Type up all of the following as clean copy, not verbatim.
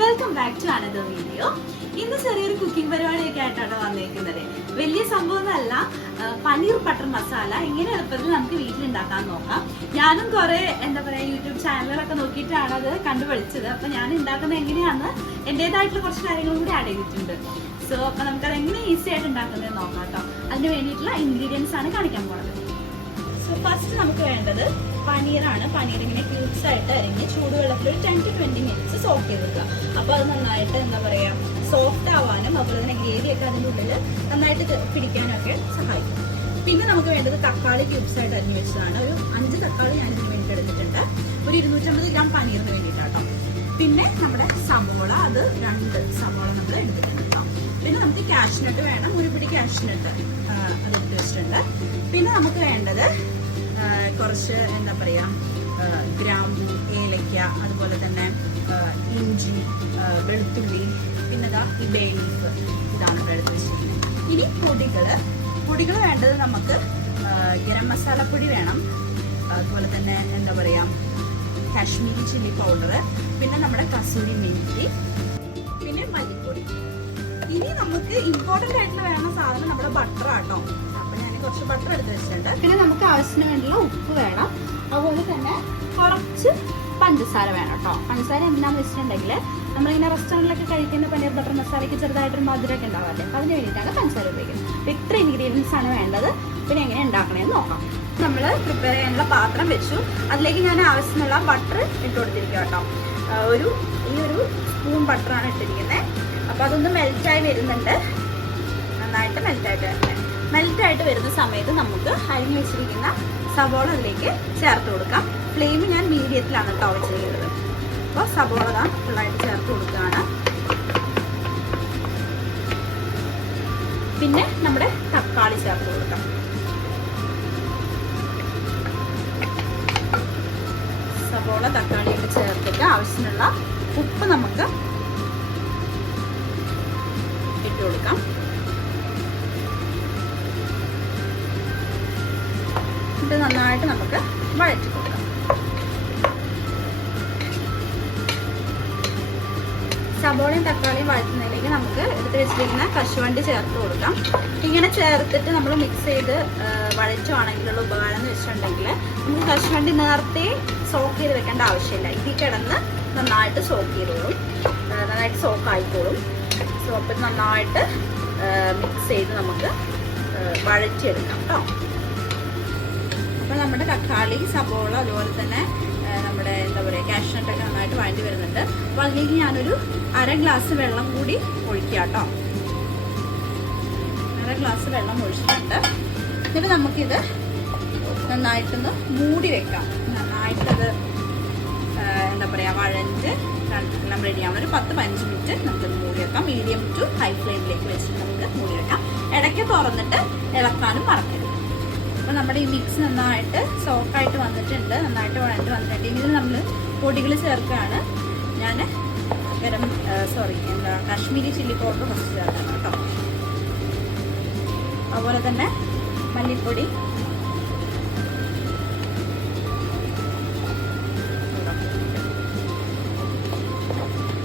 Welcome back to another video. ഇന്ന് ചെറിയൊരു cooking പരിപാടിയൊക്കെ ആയിട്ടാണ് വന്നേക്കുന്നത്. വലിയ സംഭവമൊന്നുമല്ല, പനീർ ബട്ടർ മസാല എങ്ങനെ എളുപ്പത്തിൽ നമുക്ക് വീട്ടിലുണ്ടാക്കാൻ നോക്കാം. ഞാനും കുറെ യൂട്യൂബ് ചാനലുകളൊക്കെ നോക്കിയിട്ടാണ് അത് കണ്ടുപിടിച്ചത്. അപ്പൊ ഞാൻ ഉണ്ടാക്കുന്നത് എങ്ങനെയാണെന്ന് എന്റേതായിട്ടുള്ള കുറച്ച് കാര്യങ്ങളും കൂടി ആഡ് ചെയ്തിട്ടുണ്ട്. സോ അപ്പൊ നമുക്കത് എങ്ങനെ ഈസി ആയിട്ട് ഉണ്ടാക്കുന്നത് നോക്കാം കേട്ടോ. അതിന് വേണ്ടിയിട്ടുള്ള ഇൻഗ്രീഡിയൻസ് ആണ് കാണിക്കാൻ പോകുന്നത്. സോ ഫസ്റ്റ് നമുക്ക് വേണ്ടത് പനീറാണ്. പനീർ ഇങ്ങനെ ക്യൂബ്സ് ആയിട്ട് അരിഞ്ഞ് ചൂടുവെള്ളത്തിൽ ഒരു 10 to 20 minutes സോക്ക് ചെയ്തിട്ടുക. അപ്പൊ അത് നന്നായിട്ട് സോഫ്റ്റ് ആവാനും അതുപോലെ തന്നെ ഗ്രേവിയൊക്കെ അതിൻ്റെ ഉള്ളിൽ നന്നായിട്ട് പിടിക്കാനൊക്കെ സഹായിക്കും. പിന്നെ നമുക്ക് വേണ്ടത് തക്കാളി ക്യൂബ്സ് ആയിട്ട് അരിഞ്ഞ് വെച്ചതാണ്. ഒരു 5 തക്കാളി ഞാൻ ഇതിന് വേണ്ടി എടുത്തിട്ടുണ്ട്. ഒരു 250 gram പനീറിന് വേണ്ടിയിട്ടാട്ടോ. പിന്നെ നമ്മുടെ സവോള, അത് 2 സവോള നമ്മൾ എടുത്തിട്ടുണ്ട് കേട്ടോ. പിന്നെ നമുക്ക് കാഷ്നട്ട് വേണം, ഒരു പിടി കാഷ്നട്ട് അതെടുത്ത് വെച്ചിട്ടുണ്ട്. പിന്നെ നമുക്ക് വേണ്ടത് കുറച്ച് ഗ്രാമ്പു, ഏലക്ക, അതുപോലെ തന്നെ ഇഞ്ചി, വെളുത്തുള്ളി, പിന്നെ ഈ ബേ ലീഫ്, ഇതാണ് ഇവിടെ എടുത്ത് വെച്ചിരിക്കുന്നത്. ഇനി പൊടികൾ വേണ്ടത് നമുക്ക് ഗരം മസാലപ്പൊടി വേണം, അതുപോലെ തന്നെ കാശ്മീരി ചില്ലി പൗഡർ, പിന്നെ നമ്മുടെ കസൂരി മേത്തി, പിന്നെ മല്ലിപ്പൊടി. ഇനി നമുക്ക് ഇമ്പോർട്ടൻ്റ് ആയിട്ടുള്ള വേണ്ട സാധനം നമ്മുടെ ബട്ടർ ആട്ടോ. അപ്പൊ ഞാൻ കുറച്ച് ബട്ടർ എടുത്ത് വെച്ചിട്ടുണ്ട്. പിന്നെ നമുക്ക് ആവശ്യത്തിന് വേണ്ടിയുള്ള ഉപ്പ് വേണം, അതുപോലെ തന്നെ കുറച്ച് പഞ്ചസാര വേണം കേട്ടോ. പഞ്ചസാര എന്താണെന്ന് വെച്ചിട്ടുണ്ടെങ്കിൽ നമ്മളിങ്ങനെ റെസ്റ്റോറൻറ്റിലൊക്കെ കഴിക്കുന്ന പനീർ ബട്ടർ മസാലയ്ക്ക് ചെറുതായിട്ടൊരു മധുരമൊക്കെ ഉണ്ടാവാല്ലേ, അതിന് വേണ്ടിയിട്ടാണ് പഞ്ചസാര ഉപയോഗിക്കുന്നത്. അപ്പോൾ ഇത്ര ഇൻഗ്രീഡിയൻസ് ആണ് വേണ്ടത്. പിന്നെ എങ്ങനെ ഉണ്ടാക്കണമെന്ന് നോക്കാം. നമ്മൾ പ്രിപ്പയർ ചെയ്യാനുള്ള പാത്രം വെച്ചു, അതിലേക്ക് ഞാൻ ആവശ്യമുള്ള ബട്ടർ ഇട്ട് കൊടുത്തിരിക്കുക കേട്ടോ. ഈ ഒരു സ്പൂൺ ബട്ടറാണ് ഇട്ടിരിക്കുന്നത്. അപ്പോൾ അതൊന്ന് മെൽറ്റായി വരുന്നുണ്ട്, നന്നായിട്ട് മെൽറ്റായിട്ട് വരുന്ന സമയത്ത് നമുക്ക് അരിഞ്ഞു വെച്ചിരിക്കുന്ന സവോള അതിലേക്ക് ചേർത്ത് കൊടുക്കാം. ഫ്ലെയിം ഞാൻ മീഡിയത്തിലാണ് കേട്ടോ വെച്ചിരിക്കുന്നത്. അപ്പോൾ സവോള ഫുള്ളായിട്ട് ചേർത്ത് കൊടുക്കുകയാണ്. പിന്നെ നമ്മുടെ തക്കാളി ചേർത്ത് കൊടുക്കാം. സവോള തക്കാളിയൊക്കെ ചേർത്തിട്ട് ആവശ്യമുള്ള ഉപ്പ് നമുക്ക് ഇട്ട് കൊടുക്കാം. ഇത് നന്നായിട്ട് നമുക്ക് വഴറ്റി കൊടുക്കാം. സവോളയും തക്കാളിയും വഴറ്റുന്നതിലേക്ക് നമുക്ക് എടുത്ത് വെച്ചിരിക്കുന്ന കശുവണ്ടി ചേർത്ത് കൊടുക്കാം. ഇങ്ങനെ ചേർത്തിട്ട് നമ്മൾ മിക്സ് ചെയ്ത് വഴറ്റുവാണെങ്കിലുള്ള ഉപകാരം എന്ന് വെച്ചിട്ടുണ്ടെങ്കിൽ നമുക്ക് കശുവണ്ടി നേരത്തെ സോക്ക് ചെയ്ത് വെക്കേണ്ട ആവശ്യമില്ല. ഇതിൽ കിടന്ന് നന്നായിട്ട് സോക്ക് ചെയ്തോളും, നന്നായിട്ട് സോക്ക് ആയിക്കോളും. സോ അപ്പം നന്നായിട്ട് മിക്സ് ചെയ്ത് നമുക്ക് വഴറ്റിയെടുക്കാം കേട്ടോ. അപ്പം നമ്മുടെ തക്കാളി, സവോള, അതുപോലെ തന്നെ നമ്മുടെ കാഷ്നട്ടൊക്കെ നന്നായിട്ട് വഴണ്ടി വരുന്നുണ്ട്. അപ്പോൾ അതിലേക്ക് ഞാനൊരു 1/2 ഗ്ലാസ് വെള്ളം കൂടി ഒഴിക്കുക കേട്ടോ. 1/2 ഗ്ലാസ് വെള്ളം ഒഴിച്ചിട്ടുണ്ട്. എന്നിട്ട് നമുക്കിത് നന്നായിട്ടൊന്ന് മൂടി വെക്കാം. നന്നായിട്ടത് വഴഞ്ഞ് എല്ലാം റെഡിയാവും. ഒരു 10-15 മിനിറ്റ് നമുക്കത് മൂടി വെക്കാം. മീഡിയം ടു ഹൈ ഫ്ലെയിമിലേക്ക് വെച്ചിട്ട് നമുക്ക് മൂടി വെക്കാം. ഇടയ്ക്ക് തുറന്നിട്ട് ഇളക്കാനും മറക്കരുത്. അപ്പോൾ നമ്മുടെ ഈ മിക്സ് നന്നായിട്ട് സോക്കായിട്ട് വന്നിട്ടുണ്ട്, നന്നായിട്ട് വഴണ്ട് വന്നിട്ടുണ്ട്. ഇതിൽ നമ്മൾ പൊടികൾ ചേർക്കുകയാണ്. ഞാൻ കാശ്മീരി ചില്ലി പൗഡർ ഫസ്റ്റ് ചേർക്കണം കേട്ടോ. അതുപോലെ തന്നെ മല്ലിപ്പൊടി,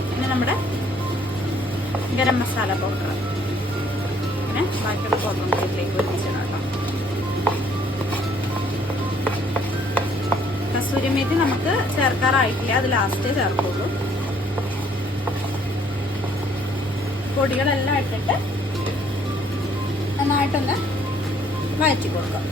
പിന്നെ നമ്മുടെ ഗരം മസാല പൗഡർ, പിന്നെ ബാക്കിയുള്ള പൗഡർ ഇതിലേക്ക് ഒഴിച്ചിടണം കേട്ടോ. കസൂരി മേത്തി നമുക്ക് ചേർക്കാറായിട്ടില്ല, അത് ലാസ്റ്റേ ചേർക്കുള്ളൂ. പൊടികളെല്ലാം ഇട്ടിട്ട് നന്നായിട്ടൊന്ന് വഴറ്റി കൊടുക്കാം.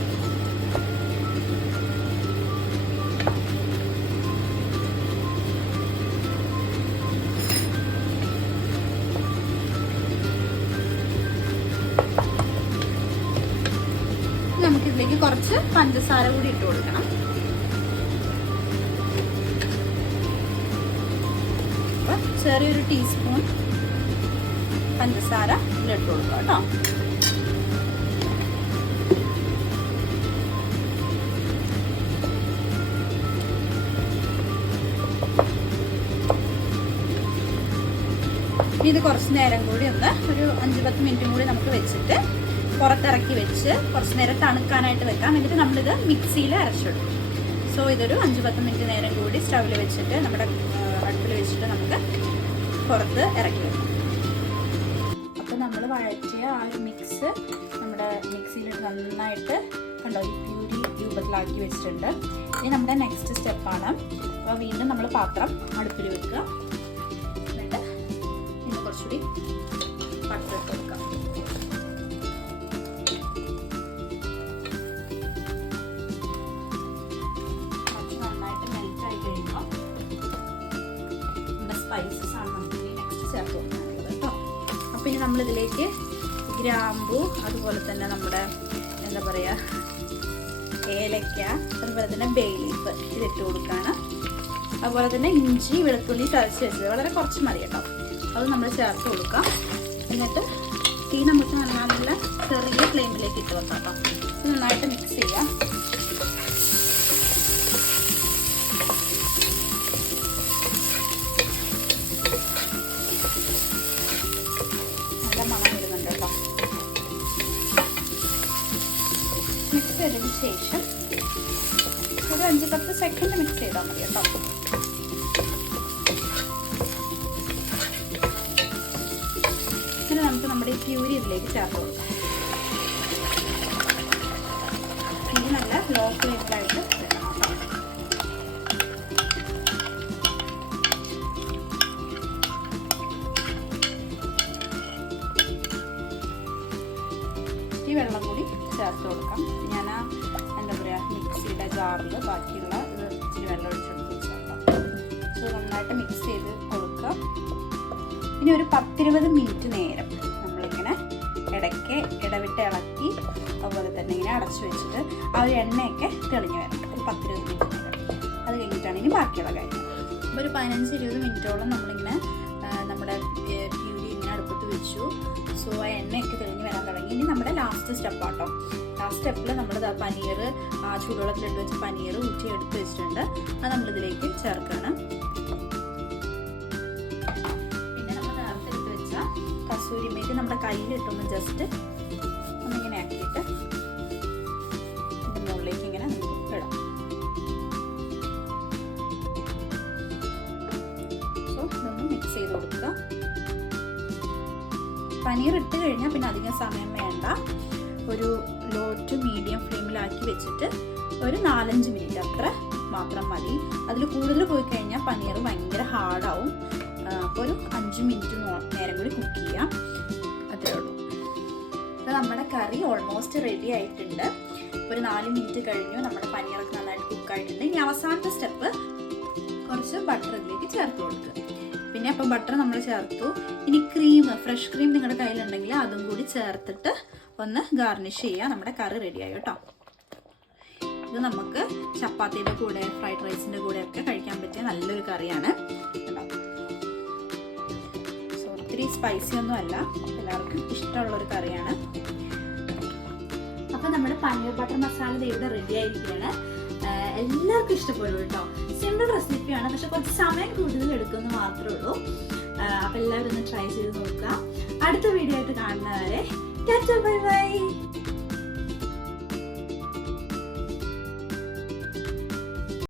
നമുക്കിതിലേക്ക് കുറച്ച് പഞ്ചസാര കൂടി ഇട്ട് കൊടുക്കണം. ചെറിയൊരു ടീസ്പൂൺ പഞ്ചസാര ഇതിലിട്ട് കൊടുക്കുക കേട്ടോ. ഇത് കുറച്ച് നേരം കൂടി ഒരു 5-10 മിനിറ്റും കൂടി നമുക്ക് വെച്ചിട്ട് പുറത്തിറക്കി വെച്ച് കുറച്ച് നേരം തണുക്കാനായിട്ട് വെക്കാം. എന്നിട്ട് നമ്മളിത് മിക്സിയിൽ അരച്ചെടുക്കും. സോ ഇതൊരു 5-10 മിനിറ്റ് നേരം കൂടി സ്റ്റൗവിൽ വെച്ചിട്ട് നമ്മുടെ അടുപ്പിൽ വെച്ചിട്ട് നമുക്ക് പുറത്ത് ഇറക്കി വെക്കും. അപ്പോൾ നമ്മൾ വഴറ്റിയ ആ ഒരു മിക്സ് നമ്മുടെ മിക്സിയിൽ നന്നായിട്ട് കണ്ടോ ഈ പ്യൂരി രൂപത്തിലാക്കി വെച്ചിട്ടുണ്ട്. ഇനി നമ്മുടെ നെക്സ്റ്റ് സ്റ്റെപ്പാണ്. അപ്പോൾ വീണ്ടും നമ്മൾ പാത്രം അടുപ്പിൽ വെക്കുക. എന്നിട്ട് ഇനി കുറച്ചുകൂടി ബട്ടർ ഇട്ട് കൊടുക്കാം. നന്നായിട്ട് മെൽറ്റ് ആയി കഴിയുമ്പോൾ നമ്മുടെ സ്പൈസസ് ആണ് നമുക്ക് നെക്സ്റ്റ് ചേർത്ത് കൊടുക്കുന്നത് കേട്ടോ. അപ്പോൾ ഇനി നമ്മളിതിലേക്ക് ഗ്രാമ്പു, അതുപോലെ തന്നെ നമ്മുടെ എന്താ പറയുക ഏലക്ക, അതുപോലെ തന്നെ ബേ ലീഫ് ഇതിട്ട് കൊടുക്കുകയാണ്. അതുപോലെ തന്നെ ഇഞ്ചി വെളുത്തുള്ളി ചതച്ച് വെച്ചത് വളരെ കുറച്ച് മതി കേട്ടോ, അത് നമ്മൾ ചേർത്ത് കൊടുക്കാം. എന്നിട്ട് തീ നമുക്ക് നല്ല ചെറിയ ഫ്ലെയിമിലേക്ക് ഇട്ട് വെക്കാം കേട്ടോ. നന്നായിട്ട് മിക്സ് ചെയ്യാം. നല്ല മണം വരുന്നുണ്ട് കേട്ടോ. മിക്സ് ചെയ്തതിന് ശേഷം ഒരു 5-10 സെക്കൻഡ് മിക്സ് ചെയ്താൽ മതി കേട്ടോ. പിന്നെ നമുക്ക് നമ്മുടെ ഈ പ്യൂരി ഇതിലേക്ക് ചേർത്ത് കൊടുക്കാം. ഇനി നല്ല ലോ ഫ്ലെയിമിലായിട്ട് ഈ വെള്ളം കൂടി ചേർത്ത് കൊടുക്കാം. ഞാൻ എന്താ പറയുക മിക്സിയുടെ ജാറിൽ ബാക്കിയുള്ള ഇത് ഇച്ചിരി വെള്ളം ഒഴിച്ചെടുത്ത് വെച്ചാൽ സോ നന്നായിട്ട് മിക്സ് ചെയ്ത് കൊടുക്കുക. ഇനി ഒരു 10-20 മിനിറ്റ് നേരം നമ്മളിങ്ങനെ ഇടയ്ക്ക് ഇടവിട്ട് ഇളക്കി അതുപോലെ തന്നെ ഇങ്ങനെ അടച്ചു വെച്ചിട്ട് ആ ഒരു എണ്ണയൊക്കെ തെളിഞ്ഞു വരണം. ഒരു 10-20 മിനിറ്റ് നേരം. അത് കഴിഞ്ഞിട്ടാണ് ഇനി ബാക്കിയുള്ള കാര്യം. അപ്പോൾ ഒരു 15-20 മിനിറ്റോളം നമ്മളിങ്ങനെ നമ്മുടെ പ്യൂരി ഇങ്ങനെ അടുപ്പത്ത് വെച്ചു. സോ ആ എണ്ണയൊക്കെ തെളിഞ്ഞ് വരാൻ തുടങ്ങി. ഇനി നമ്മുടെ ലാസ്റ്റ് സ്റ്റെപ്പാട്ടോ. ലാസ്റ്റ് സ്റ്റെപ്പിൽ നമ്മൾ പനീർ ആ ചൂടുവെള്ളത്തിലിട്ട് വെച്ച് പനീർ ഊറ്റി എടുത്ത് വെച്ചിട്ടുണ്ട്. അത് നമ്മളിതിലേക്ക് ചേർക്കണം. പിന്നെ നമ്മൾ നേരത്തെ എടുത്ത് വെച്ച കസൂരി മേത്തി നമ്മുടെ കയ്യിലിട്ടൊന്ന് ജസ്റ്റ് ഒന്നിങ്ങനെ ആക്കിയിട്ട് ഇതിൻ്റെ മുകളിലേക്ക് ഇങ്ങനെ ഇടാം. സോ ഇതൊന്ന് മിക്സ് ചെയ്ത് കൊടുക്കുക. പനീർ ഇട്ട് കഴിഞ്ഞാൽ പിന്നെ അധികം സമയം വേണ്ട. ഒരു ലോ ടു മീഡിയം ഫ്ലെയിമിലാക്കി വെച്ചിട്ട് ഒരു 4-5 മിനിറ്റ് അത്ര മാത്രം മതി. അതിൽ കൂടുതൽ പോയി കഴിഞ്ഞാൽ പനീർ ഭയങ്കര ഹാർഡാവും. അപ്പോൾ ഒരു 5 മിനിറ്റ് നേരം കൂടി കുക്ക് ചെയ്യാം. അത്രേ ഉള്ളൂ. അപ്പോൾ നമ്മുടെ കറി ഓൾമോസ്റ്റ് റെഡി ആയിട്ടുണ്ട്. ഒരു 4 മിനിറ്റ് കഴിഞ്ഞു. നമ്മുടെ പനീറൊക്കെ നന്നായിട്ട് കുക്കായിട്ടുണ്ട്. ഇനി അവസാനത്തെ സ്റ്റെപ്പ് കുറച്ച് ബട്ടർ ഇതിലേക്ക് ചേർത്ത് കൊടുക്കുക. പിന്നെ അപ്പം ബട്ടർ നമ്മൾ ചേർത്തു. ഇനി ക്രീം, ഫ്രഷ് ക്രീം നിങ്ങളുടെ കയ്യിലുണ്ടെങ്കിൽ അതും കൂടി ചേർത്തിട്ട് ഒന്ന് ഗാർണിഷ് ചെയ്യുക. നമ്മുടെ കറി റെഡിയായി കേട്ടോ. ഇത് നമുക്ക് ചപ്പാത്തിയുടെ കൂടെ ഫ്രൈഡ് റൈസിൻ്റെ കൂടെ ഒക്കെ കഴിക്കാൻ പറ്റിയ നല്ലൊരു കറിയാണ്. സോ ഒത്തിരി സ്പൈസി ഒന്നും അല്ല, എല്ലാവർക്കും ഇഷ്ടമുള്ളൊരു കറിയാണ്. അപ്പം നമ്മുടെ പനീർ ബട്ടർ മസാല ഇവിടെ റെഡി ആയിരിക്കുകയാണ്. എല്ലാവർക്കും ഇഷ്ടപ്പെടും കേട്ടോ. സിമ്പിൾ റെസിപ്പിയാണ്, പക്ഷെ കുറച്ച് സമയം കൂടുതൽ എടുക്കുമെന്ന് മാത്രമേ ഉള്ളൂ. അപ്പം എല്ലാവരും ഒന്ന് ട്രൈ ചെയ്ത് നോക്കുക. അടുത്ത വീഡിയോ ആയിട്ട് കാണുന്നവരെ ടാറ്റാ ബൈ ബൈ.